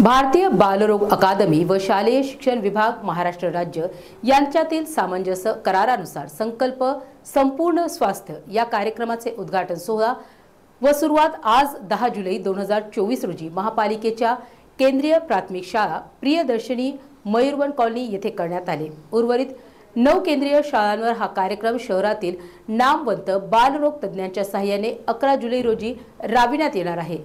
भारतीय बालरोग अकादमी व शालेय शिक्षण विभाग महाराष्ट्र राज्य यांच्यातील सामंजस्य करारानुसार संकल्प संपूर्ण स्वास्थ्य या कार्यक्रमाचे उद्घाटन सोहळा व सुरुवात आज दहा जुलै दोन हजार चोवीस रोजी महापालिकेच्या केंद्रीय प्राथमिक शाळा प्रियदर्शनी मयूरवन कॉलनी येथे करण्यात आले. उर्वरित नऊ केंद्रीय शाळांवर हा कार्यक्रम शहरातील नामवंत बालरोग तज्ज्ञांच्या सहाय्याने अकरा जुलै रोजी राबविण्यात येणार आहे.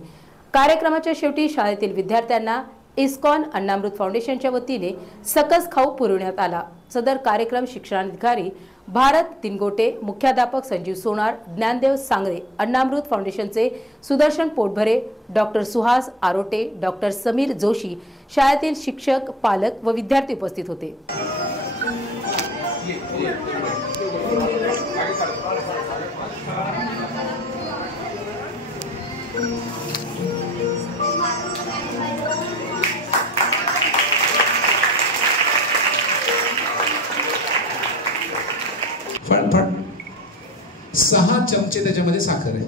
कार्यक्रमाच्या शेवटी शाळेतील विद्यार्थ्यांना इस्कॉन अण्णामृत फाउंडेशनच्या वतीने सकस खाऊ पुरवण्यात आला. सदर कार्यक्रम शिक्षणाधिकारी भारत तिनगोटे मुख्याध्यापक संजीव सोनार ज्ञानदेव सांगरे अण्णामृत फाउंडेशनचे सुदर्शन पोटभरे डॉक्टर सुहास आरोटे डॉक्टर समीर जोशी शाळेतील शिक्षक पालक व विद्यार्थी उपस्थित होते. सहा चमचे त्याच्यामध्ये साखर आहे.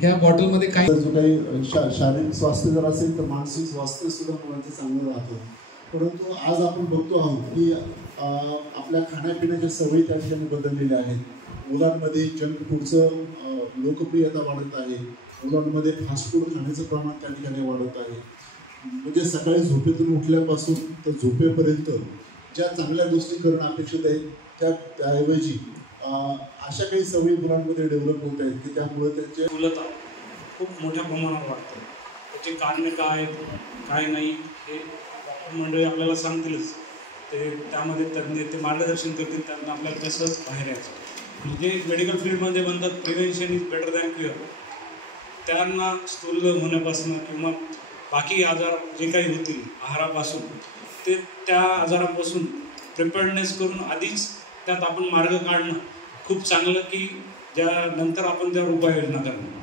ह्या बॉटलमध्ये काय जर जो काही शारीरिक स्वास्थ्य जर असेल तर मानसिक स्वास्थ्य सुद्धा मुलांचं चांगलं राहतं. परंतु आज आपण बघतो आहोत की आपल्या खाण्यापिण्याच्या सवयी त्या ठिकाणी बदललेल्या आहेत. मुलांमध्ये जंक फूडचं लोकप्रियता वाढत आहे. मुलांमध्ये फास्ट फूड खाण्याचं प्रमाण त्या ठिकाणी वाढत आहे. म्हणजे सकाळी झोपेतून उठल्यापासून तर झोपेपर्यंत ज्या चांगल्या गोष्टी करणं अपेक्षित आहे त्या त्याऐवजी अशा काही सवयी मुलांमध्ये डेव्हलप होत आहेत की त्यामुळे त्यांचे मुलता खूप मोठ्या प्रमाणात वाढते. त्याचे कारणे काय आहेत, काय नाही हे डॉक्टर मंडळी आपल्याला सांगतीलच. ते त्यामध्ये तज्ज्ञ ते मार्गदर्शन करतील त्यांना आपल्याला कसं बाहेर यायचं. म्हणजे जे मेडिकल फील्डमध्ये म्हणतात prevention is better than cure त्यांना स्थूल होण्यापासून किंवा बाकी आजार जे काही होतील आहारापासून ते त्या आजारापासून प्रिपेअर्डनेस करून आधीच त्यात आपण मार्ग काढणं खूप चांगलं की ज्या नंतर आपण त्यावर उपाययोजना करणार.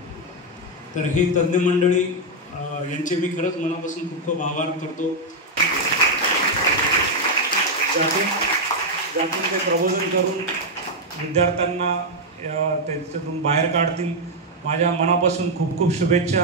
तर ही तज्ज्ञ मंडळी यांचे मी खरंच मनापासून खूप खूप आभार करतो. ज्यातून ज्यातून ते प्रबोधन करून विद्यार्थ्यांना अं, त्याच्यातून बाहेर काढतील. माझ्या मनापासून खूप खूप शुभेच्छा.